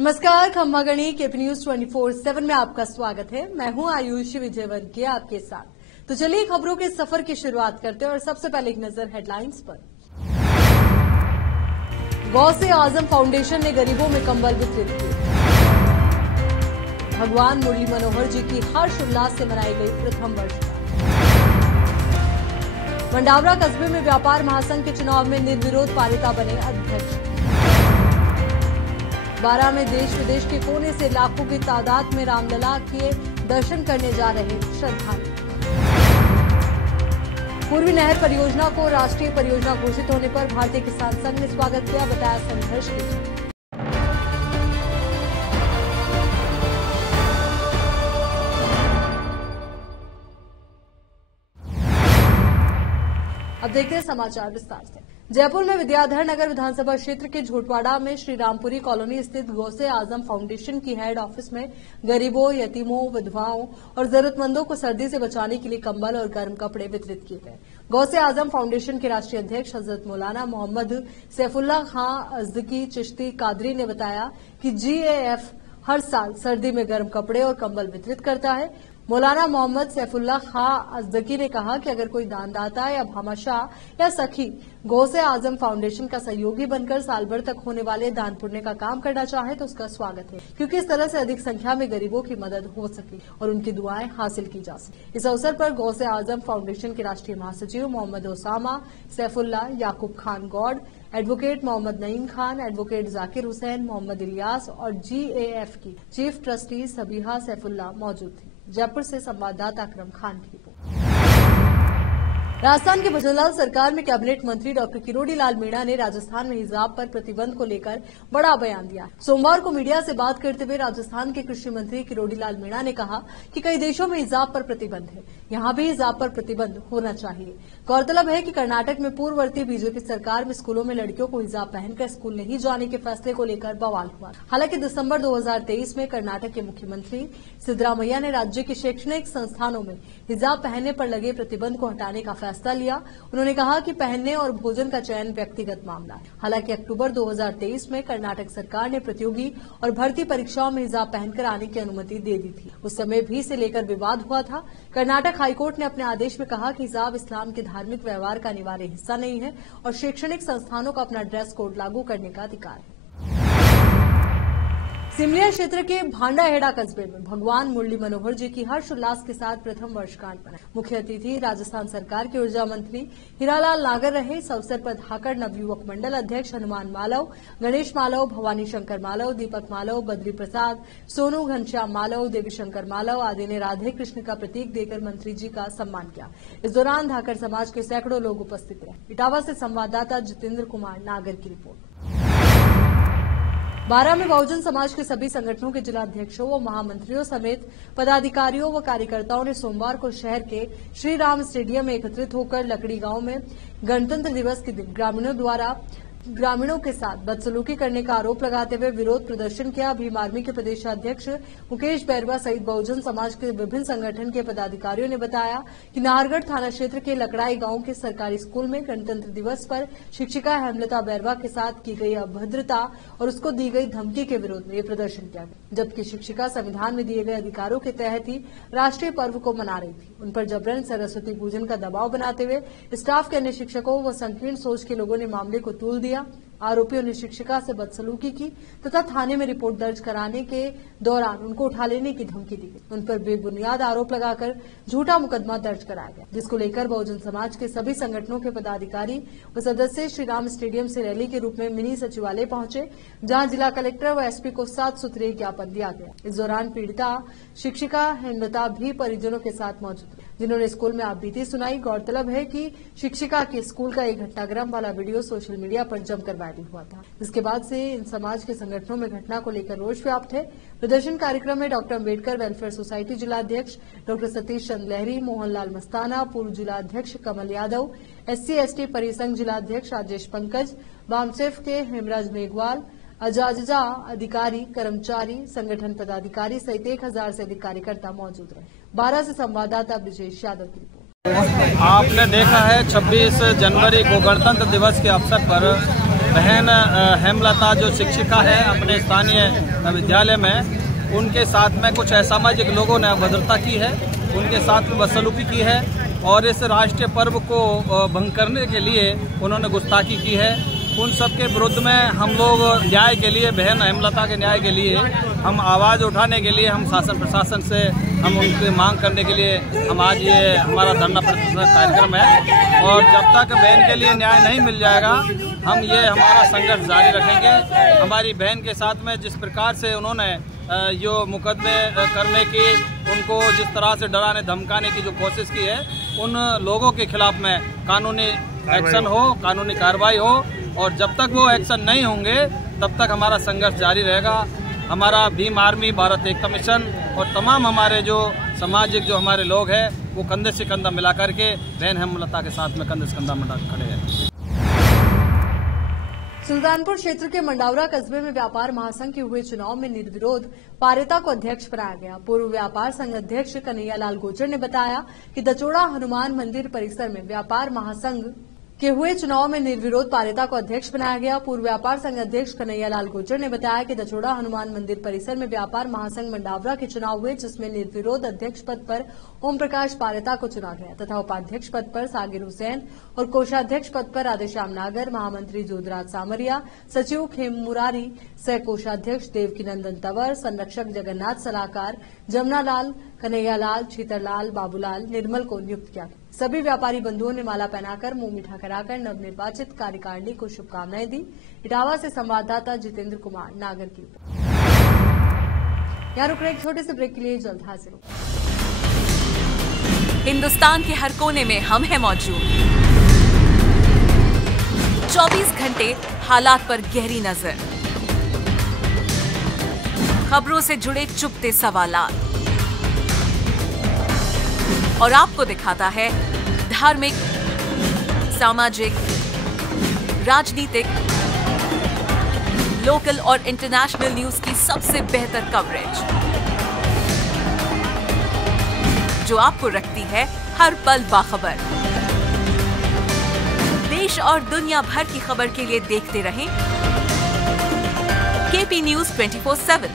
नमस्कार, खम्मागणी KP news 24/7 में आपका स्वागत है। मैं हूं आयुषी विजयवर्गीय आपके साथ। तो चलिए खबरों के सफर की शुरुआत करते हैं और सबसे पहले एक नजर हेडलाइंस पर। गौसे आजम फाउंडेशन ने गरीबों में कंबल वितरित किए। भगवान मुरली मनोहर जी की हर्षोल्लास से मनाई गई प्रथम वर्षगांठ। मंडावरा कस्बे में व्यापार महासंघ के चुनाव में निर्विरोध पालिता बने अध्यक्ष। बारां में देश विदेश के कोने से लाखों की तादाद में रामलला के दर्शन करने जा रहे श्रद्धालु। पूर्वी नहर परियोजना को राष्ट्रीय परियोजना घोषित होने पर भारतीय किसान संघ ने स्वागत किया, बताया संघर्ष की। अब देखते हैं समाचार विस्तार से। जयपुर में विद्याधर नगर विधानसभा क्षेत्र के झोटवाड़ा में श्री रामपुरी कॉलोनी स्थित गौसे आजम फाउंडेशन की हेड ऑफिस में गरीबों, यतीमों, विधवाओं और जरूरतमंदों को सर्दी से बचाने के लिए कंबल और गर्म कपड़े वितरित किए गए। गौसे आजम फाउंडेशन के राष्ट्रीय अध्यक्ष हजरत मौलाना मोहम्मद सैफुल्लाह खां अज़दकी चिश्ती कादरी ने बताया कि GAF हर साल सर्दी में गर्म कपड़े और कंबल वितरित करता है। मौलाना मोहम्मद सैफुल्लाह खां अज़दकी ने कहा कि अगर कोई दानदाता या भामाशाह या सखी गौसे आजम फाउंडेशन का सहयोगी बनकर साल भर तक होने वाले दान पुण्य का काम करना चाहे तो उसका स्वागत है, क्योंकि इस तरह से अधिक संख्या में गरीबों की मदद हो सके और उनकी दुआएं हासिल की जा सके। इस अवसर पर गौसे आजम फाउंडेशन के राष्ट्रीय महासचिव मोहम्मद ओसामा सैफुल्लाह, याकूब खान गौड़, एडवोकेट मोहम्मद नईम खान, एडवोकेट जाकिर हुसैन, मोहम्मद इलियास और GAF की चीफ ट्रस्टी सबीहा सैफुल्लाह मौजूद थी। जयपुर से संवाददाता अकरम खान की रिपोर्ट। राजस्थान के भजनलाल सरकार में कैबिनेट मंत्री डॉक्टर किरोड़ी लाल मीणा ने राजस्थान में हिजाब पर प्रतिबंध को लेकर बड़ा बयान दिया। सोमवार को मीडिया से बात करते हुए राजस्थान के कृषि मंत्री किरोड़ी लाल मीणा ने कहा कि कई देशों में हिजाब पर प्रतिबंध है, यहां भी हिजाब पर प्रतिबंध होना चाहिए। गौरतलब है कि कर्नाटक में पूर्ववर्ती बीजेपी सरकार में स्कूलों में लड़कियों को हिजाब पहनकर स्कूल नहीं जाने के फैसले को लेकर बवाल हुआ। हालांकि दिसंबर 2023 में कर्नाटक के मुख्यमंत्री सिद्धरामैया ने राज्य के शैक्षणिक संस्थानों में हिजाब पहनने पर लगे प्रतिबंध को हटाने का फैसला लिया। उन्होंने कहा कि पहनने और भोजन का चयन व्यक्तिगत मामला है। हालांकि अक्टूबर 2023 में कर्नाटक सरकार ने प्रतियोगी और भर्ती परीक्षाओं में हिजाब पहनकर आने की अनुमति दे दी थी। उस समय भी इसे लेकर विवाद हुआ था। कर्नाटक हाईकोर्ट ने अपने आदेश में कहा कि हिजाब इस्लाम के धार्मिक व्यवहार का अनिवार्य हिस्सा नहीं है और शैक्षणिक संस्थानों को अपना ड्रेस कोड लागू करने का अधिकार है। सिमलिया क्षेत्र के भांडाहेड़ा कस्बे में भगवान मुरली मनोहर जी की हर्षोल्लास के साथ प्रथम वर्षगांठ मनाई। मुख्य अतिथि राजस्थान सरकार के ऊर्जा मंत्री हीरालाल नागर रहे। इस अवसर पर धाकड़ नवयुवक मंडल अध्यक्ष हनुमान मालव, गणेश मालव, भवानी शंकर मालव, दीपक मालव, बद्री प्रसाद, सोनू घनश्याम मालव, देवी शंकर मालव आदि ने राधे कृष्ण का प्रतीक देकर मंत्री जी का सम्मान किया। इस दौरान धाकड़ समाज के सैकड़ों लोग उपस्थित रहे। इटावा से संवाददाता जितेंद्र कुमार नागर की रिपोर्ट। बारां में बहुजन समाज के सभी संगठनों के जिलाध्यक्षों व महामंत्रियों समेत पदाधिकारियों व कार्यकर्ताओं ने सोमवार को शहर के श्री राम स्टेडियम में एकत्रित होकर लकड़ी गांव में गणतंत्र दिवस के दिन ग्रामीणों के साथ बदसलूकी करने का आरोप लगाते हुए विरोध प्रदर्शन किया। भीम आर्मी के प्रदेशाध्यक्ष मुकेश बैरवा सहित बहुजन समाज के विभिन्न संगठन के पदाधिकारियों ने बताया कि नाहरगढ़ थाना क्षेत्र के लकड़ाई गांव के सरकारी स्कूल में गणतंत्र दिवस पर शिक्षिका हेमलता बैरवा के साथ की गई अभद्रता और उसको दी गई धमकी के विरोध में ये प्रदर्शन किया गया, जबकि शिक्षिका संविधान में दिए गए अधिकारों के तहत ही राष्ट्रीय पर्व को मना रही थी। उन पर जबरन सरस्वती पूजन का दबाव बनाते हुए स्टाफ के अन्य शिक्षकों व संकीर्ण सोच के लोगों ने मामले को तूल दिया। आरोपियों ने शिक्षिका से बदसलूकी की तथा थाने में रिपोर्ट दर्ज कराने के दौरान उनको उठा लेने की धमकी दी गई। उन पर बेबुनियाद आरोप लगाकर झूठा मुकदमा दर्ज कराया गया, जिसको लेकर बहुजन समाज के सभी संगठनों के पदाधिकारी व सदस्य श्रीराम स्टेडियम से रैली के रूप में मिनी सचिवालय पहुंचे, जहां जिला कलेक्टर व SP को 7 सूत्रीय ज्ञापन दिया गया। इस दौरान पीड़िता शिक्षिका हेमलता भी परिजनों के साथ मौजूद रही, जिन्होंने स्कूल में आपबीती सुनाई। गौरतलब है कि शिक्षिका के स्कूल का एक घटनाक्रम वाला वीडियो सोशल मीडिया पर जमकर वायरल हुआ था। इसके बाद से इन समाज के संगठनों में घटना को लेकर रोष व्याप्त है। प्रदर्शन कार्यक्रम में डॉक्टर अम्बेडकर वेलफेयर सोसाइटी जिलाध्यक्ष डॉक्टर सतीश चंद लहरी, मोहनलाल मस्ताना, पूर्व जिलाध्यक्ष कमल यादव, SC/ST परिसंघ जिलाध्यक्ष राजेश पंकज, बामसेफ के हेमराज मेघवाल, अजाजा अधिकारी, कर्मचारी, संगठन पदाधिकारी सहित 1000 से अधिक कार्यकर्ता मौजूद रहे। बारां से संवाददाता ब्रिजेश यादव की रिपोर्ट। आपने देखा है 26 जनवरी को गणतंत्र दिवस के अवसर पर बहन हेमलता जो शिक्षिका है अपने स्थानीय विद्यालय में, उनके साथ में कुछ असामाजिक लोगों ने अभद्रता की है, उनके साथ में बदसलूकी की है और इस राष्ट्रीय पर्व को भंग करने के लिए उन्होंने गुस्ताखी की है। उन सब के विरुद्ध में हम लोग न्याय के लिए, बहन हेमलता के न्याय के लिए हम आवाज़ उठाने के लिए हम शासन प्रशासन से हम उनकी मांग करने के लिए हम आज ये हमारा धरना प्रदर्शन कार्यक्रम है। और जब तक बहन के लिए न्याय नहीं मिल जाएगा हम ये हमारा संघर्ष जारी रखेंगे। हमारी बहन के साथ में जिस प्रकार से उन्होंने जो मुकदमे करने की, उनको जिस तरह से डराने धमकाने की जो कोशिश की है, उन लोगों के खिलाफ में कानूनी एक्शन हो, कानूनी कार्रवाई हो और जब तक वो एक्शन नहीं होंगे तब तक हमारा संघर्ष जारी रहेगा। हमारा भीम आर्मी, भारत एकता मिशन और तमाम हमारे जो सामाजिक जो हमारे लोग हैं वो कंधे से कंधा मिला करके बहन हेमलता के साथ में कंधे से कंधा मिला खड़े हैं। सुल्तानपुर क्षेत्र के मंडावरा कस्बे में व्यापार महासंघ के हुए चुनाव में निर्विरोध पारेता को अध्यक्ष बनाया गया। पूर्व व्यापार संघ अध्यक्ष कन्हैयालाल गुर्जर ने बताया कि दचोड़ा हनुमान मंदिर परिसर में व्यापार महासंघ के हुए चुनाव में निर्विरोध पारेता को अध्यक्ष बनाया गया। पूर्व व्यापार संघ अध्यक्ष कन्हैयालाल गुर्जर ने बताया कि दचोड़ा हनुमान मंदिर परिसर में व्यापार महासंघ मंडावरा के चुनाव हुए, जिसमें निर्विरोध अध्यक्ष पद पर ओम प्रकाश पारेता को चुना गया तथा उपाध्यक्ष पद पर सागिर हुसैन और कोषाध्यक्ष पद पर राधेश्याम नागर, महामंत्री जोधराज सामरिया, सचिव खेम मुरारी, सह कोषाध्यक्ष देवकीनंदन तंवर, संरक्षक जगन्नाथ सलाहकार जमुनालाल, कन्हैयालाल, छीतरलाल, बाबूलाल, निर्मल को नियुक्त किया। सभी व्यापारी बंधुओं ने माला पहनाकर मुंह मीठा कराकर नवनिर्वाचित कार्यकारिणी को शुभकामनाएं दी। इटावा से संवाददाता जितेंद्र कुमार नागर की रिपोर्ट। यहाँ रुक रहे एक छोटे से ब्रेक के लिए, जल्द हाजिर होंगे। हिंदुस्तान के हर कोने में हम हैं मौजूद। 24 घंटे हालात पर गहरी नजर, खबरों से जुड़े चुपते सवालात और आपको दिखाता है धार्मिक, सामाजिक, राजनीतिक, लोकल और इंटरनेशनल न्यूज की सबसे बेहतर कवरेज, जो आपको रखती है हर पल बाखबर। देश और दुनिया भर की खबर के लिए देखते रहें केपी न्यूज 24/7।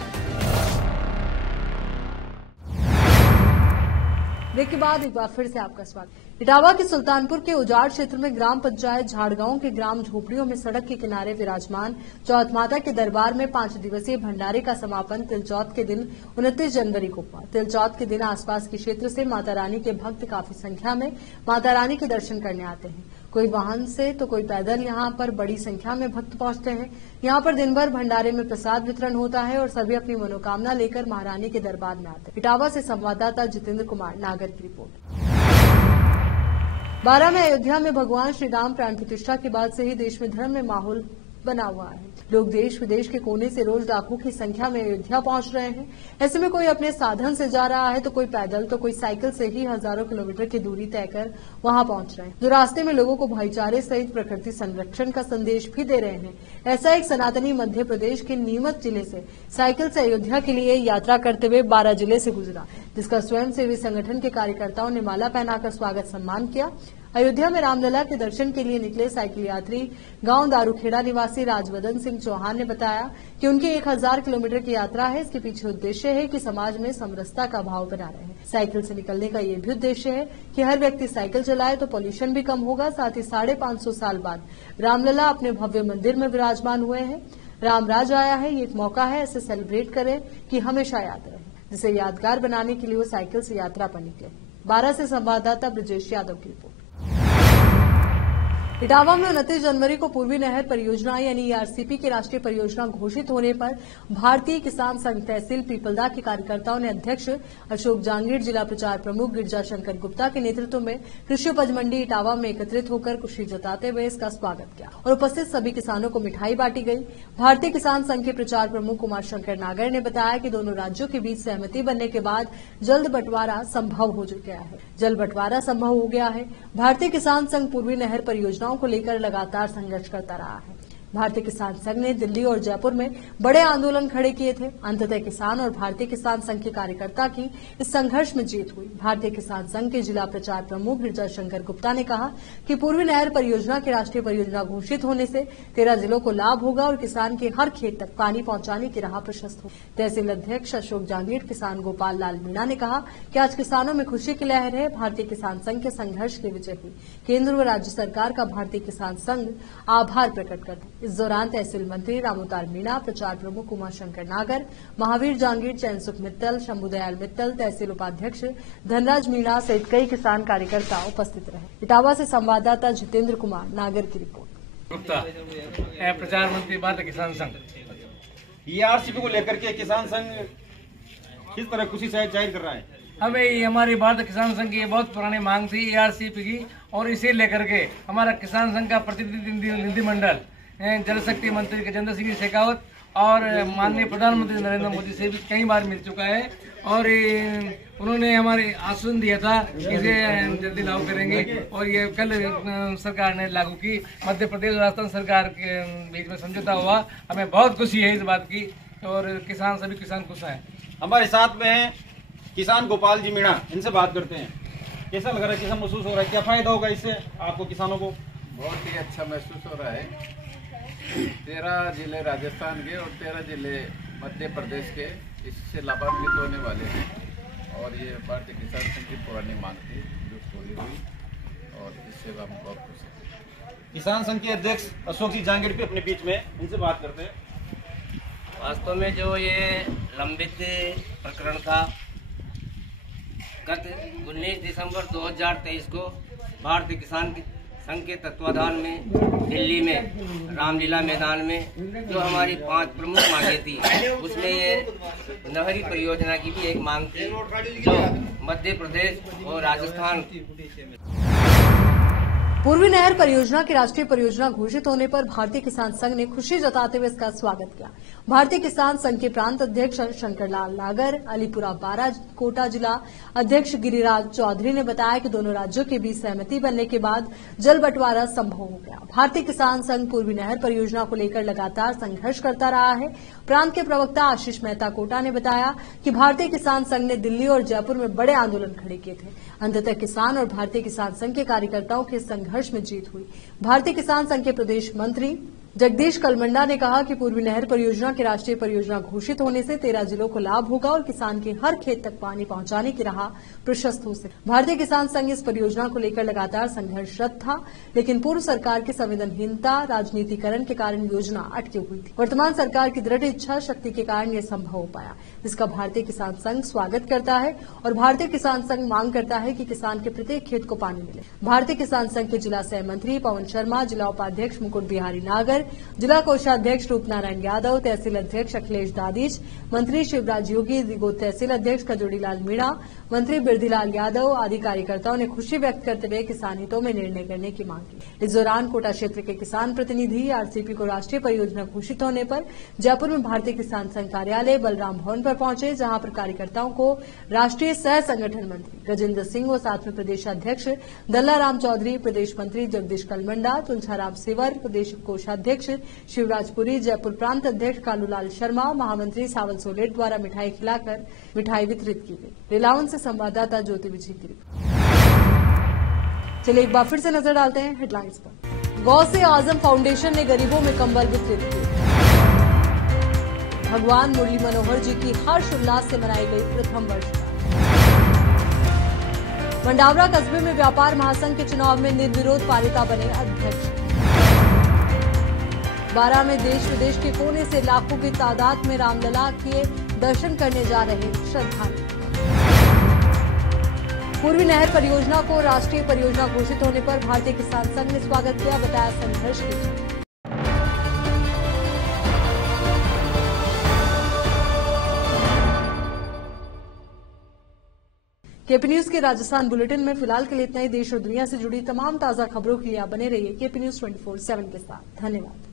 ब्रेक के बाद एक बार फिर से आपका स्वागत। इटावा के सुल्तानपुर के उजाड़ क्षेत्र में ग्राम पंचायत झाड़गांव के ग्राम झोपड़ियों में सड़क के किनारे विराजमान चौथ माता के दरबार में 5 दिवसीय भंडारे का समापन तिलचौथ के दिन 29 जनवरी को हुआ। तिलचौथ के दिन आसपास के क्षेत्र से माता रानी के भक्त काफी संख्या में माता रानी के दर्शन करने आते हैं। कोई वाहन से तो कोई पैदल यहाँ पर बड़ी संख्या में भक्त पहुंचते हैं। यहाँ पर दिन भर भंडारे में प्रसाद वितरण होता है और सभी अपनी मनोकामना लेकर महारानी के दरबार में आते हैं। इटावा से संवाददाता जितेंद्र कुमार नागर की रिपोर्ट। 12 में अयोध्या में भगवान श्री राम प्राण प्रतिष्ठा के बाद से ही देश में धर्म में माहौल बना हुआ है। लोग देश विदेश के कोने से रोज लाखों की संख्या में अयोध्या पहुंच रहे हैं। ऐसे में कोई अपने साधन से जा रहा है तो कोई पैदल तो कोई साइकिल से ही हजारों किलोमीटर की दूरी तय कर वहां पहुंच रहे हैं, जो रास्ते में लोगों को भाईचारे सहित प्रकृति संरक्षण का संदेश भी दे रहे हैं। ऐसा एक सनातनी मध्य प्रदेश के नीमच जिले से साइकिल से अयोध्या के लिए यात्रा करते हुए 12 जिले से गुजरा, जिसका स्वयंसेवी संगठन के कार्यकर्ताओं ने माला पहनाकर स्वागत सम्मान किया। अयोध्या में रामलला के दर्शन के लिए निकले साइकिल यात्री गांव दारूखेड़ा निवासी राजवदन सिंह चौहान ने बताया कि उनकी 1000 किलोमीटर की यात्रा है। इसके पीछे उद्देश्य है कि समाज में समरसता का भाव बना रहे। साइकिल से निकलने का ये भी उद्देश्य है कि हर व्यक्ति साइकिल चलाए तो पॉल्यूशन भी कम होगा। साथ ही 550 साल बाद रामलला अपने भव्य मंदिर में विराजमान हुए हैं। राम राज आया है, ये एक मौका है, इसे सेलिब्रेट करें कि हमेशा याद रहे, जिसे यादगार बनाने के लिए वो साइकिल से यात्रा पर निकले। 12 से संवाददाता ब्रजेश यादव की रिपोर्ट। इटावा में 29 जनवरी को पूर्वी नहर परियोजना यानी ईआरसीपी की राष्ट्रीय परियोजना घोषित होने पर भारतीय किसान संघ तहसील पीपलदा के कार्यकर्ताओं ने अध्यक्ष अशोक जांगीर, जिला प्रचार प्रमुख गिरजा शंकर गुप्ता के नेतृत्व में कृषि उपज मंडी इटावा में एकत्रित होकर खुशी जताते हुए इसका स्वागत किया और उपस्थित सभी किसानों को मिठाई बांटी गई। भारतीय किसान संघ के प्रचार प्रमुख कुमार शंकर नागर ने बताया कि दोनों राज्यों के बीच सहमति बनने के बाद जल्द बंटवारा संभव हो गया है। जल्द बंटवारा संभव हो गया है। भारतीय किसान संघ पूर्वी नहर परियोजना को लेकर लगातार संघर्ष करता रहा है। भारतीय किसान संघ ने दिल्ली और जयपुर में बड़े आंदोलन खड़े किए थे। अंततः किसान और भारतीय किसान संघ के कार्यकर्ता की इस संघर्ष में जीत हुई। भारतीय किसान संघ के जिला प्रचार प्रमुख गिरजा शंकर गुप्ता ने कहा कि पूर्वी नहर परियोजना की राष्ट्रीय परियोजना घोषित होने से 13 जिलों को लाभ होगा और किसान के हर खेत तक पानी पहुंचाने की राह प्रशस्त होगी। तहसील अध्यक्ष अशोक जांगीर किसान गोपाल लाल मीणा ने कहा कि आज किसानों में खुशी की लहर है। भारतीय किसान संघ के संघर्ष की विजय हुई। केंद्र व राज्य सरकार का भारतीय किसान संघ आभार प्रकट करता है। इस दौरान तहसील मंत्री रामोतार मीणा, प्रचार प्रमुख उमाशंकर नागर, महावीर जांगीर, चैनसुख मित्तल, शंभुदयाल मित्तल, तहसील उपाध्यक्ष धनराज मीणा सहित कई किसान कार्यकर्ता उपस्थित रहे। इटावा से संवाददाता जितेंद्र कुमार नागर की रिपोर्ट। गुप्ता, प्रचार मंत्री भारतीय किसान संघ। ERCP को लेकर के किसान संघ किस तरह खुशी से जाहिर कर रहा है? हमें हमारी भारतीय किसान संघ की बहुत पुरानी मांग थी ERCP की, और इसे लेकर के हमारा किसान संघ का प्रतिनिधिमंडल जल शक्ति मंत्री गजेंद्र सिंह शेखावत और माननीय प्रधानमंत्री नरेंद्र मोदी से भी कई बार मिल चुका है, और उन्होंने हमारे आश्वासन दिया था इसे जल्दी लागू करेंगे, और ये कल सरकार ने लागू की। मध्य प्रदेश और राजस्थान सरकार के बीच में समझौता हुआ। हमें बहुत खुशी है इस बात की, और सभी किसान खुश हैं। हमारे साथ में है किसान गोपाल जी मीणा, इनसे बात करते हैं। कैसा लग रहा है, कैसा महसूस हो रहा है, क्या फायदा होगा इससे आपको किसानों को? बहुत ही अच्छा महसूस हो रहा है। 13 जिले राजस्थान के और 13 जिले मध्य प्रदेश के इससे लाभान्वित होने वाले हैं, और ये भारतीय किसान संघ की पुरानी मांग थी जो पूरी हुई, और इससे हम बहुत खुश हैं। किसान संघ के अध्यक्ष अशोक जी जांगीर भी अपने बीच में, इनसे बात करते हैं। वास्तव में जो ये लंबित प्रकरण था, गत 19 दिसंबर 2023 को भारतीय किसान संघ के तत्वाधान में दिल्ली में रामलीला मैदान में जो हमारी 5 प्रमुख मांगे थी, उसमें ये नहरी परियोजना की भी एक मांग थी, जो मध्य प्रदेश और राजस्थान पूर्वी नहर परियोजना की राष्ट्रीय परियोजना घोषित होने पर भारतीय किसान संघ ने खुशी जताते हुए इसका स्वागत किया। भारतीय किसान संघ के प्रांत अध्यक्ष शंकरलाल नागर, अलीपुरा बारा कोटा जिला अध्यक्ष गिरिराज चौधरी ने बताया कि दोनों राज्यों के बीच सहमति बनने के बाद जल बंटवारा संभव हो गया। भारतीय किसान संघ पूर्वी नहर परियोजना को लेकर लगातार संघर्ष करता रहा है। प्रांत के प्रवक्ता आशीष मेहता कोटा ने बताया कि भारतीय किसान संघ ने दिल्ली और जयपुर में बड़े आंदोलन खड़े किए थे। अंततः किसान और भारतीय किसान संघ के कार्यकर्ताओं के संघर्ष में जीत हुई। भारतीय किसान संघ के प्रदेश मंत्री जगदीश कलमंडा ने कहा कि पूर्वी नहर परियोजना की राष्ट्रीय परियोजना घोषित होने से 13 जिलों को लाभ होगा और किसान के हर खेत तक पानी पहुंचाने की राह प्रशस्त हो सके। भारतीय किसान संघ इस परियोजना को लेकर लगातार संघर्षरत था, लेकिन पूर्व सरकार की संवेदनहीनता, राजनीतिकरण के कारण योजना अटकी हुई थी। वर्तमान सरकार की दृढ़ इच्छा शक्ति के कारण यह संभव हो पाया, जिसका भारतीय किसान संघ स्वागत करता है। और भारतीय किसान संघ मांग करता है कि किसान के प्रत्येक खेत को पानी मिले। भारतीय किसान संघ के जिला सह मंत्री पवन शर्मा, जिला उपाध्यक्ष मुकुट बिहारी नागर, जिला कोषाध्यक्ष रूपनारायण यादव, तहसील अध्यक्ष अखिलेश दादीज, मंत्री शिवराज योगी, दिगोद तहसील अध्यक्ष खजूरीलाल मीणा, मंत्री बिरदीलाल यादव आदि कार्यकर्ताओं ने खुशी व्यक्त करते हुए किसान हितों में निर्णय करने की मांग की। इस दौरान कोटा क्षेत्र के किसान प्रतिनिधि आरसीपी को राष्ट्रीय परियोजना घोषित होने पर जयपुर में भारतीय किसान संघ कार्यालय बलराम भवन पर पहुंचे, जहां पर कार्यकर्ताओं को राष्ट्रीय सह संगठन मंत्री गजेंद्र सिंह और साथ में प्रदेशाध्यक्ष दल्लाराम चौधरी, प्रदेश मंत्री जगदीश कलमंडा, तुलसीराम सिवर, प्रदेश कोषाध्यक्ष शिवराजपुरी, जयपुर प्रांत अध्यक्ष कालूलाल शर्मा, महामंत्री सावल सोलेट द्वारा मिठाई खिलाकर मिठाई वितरित की गई। रिलावन से संवाददाता ज्योति विजय की रिपोर्ट। चलिए एक बार फिर से नजर डालते हैं हेडलाइंस पर। गौ से आजम फाउंडेशन ने गरीबों में कंबल वितरित किए। भगवान मुरली मनोहर जी की हर्ष उल्लास से मनाई गई प्रथम वर्षगांठ। मंडावरा कस्बे में व्यापार महासंघ के चुनाव में निर्विरोध पालिका बने अध्यक्ष। बारा में देश विदेश के कोने से लाखों की तादाद में रामलला के दर्शन करने जा रहे श्रद्धालु। पूर्वी नहर परियोजना को राष्ट्रीय परियोजना घोषित होने पर भारतीय किसान संघ ने स्वागत किया, बताया संघर्ष की जीत। केपी न्यूज के राजस्थान बुलेटिन में फिलहाल के लिए इतना ही। देश और दुनिया से जुड़ी तमाम ताजा खबरों के लिए आप बने रहिए केपी न्यूज 24/7 के साथ। धन्यवाद।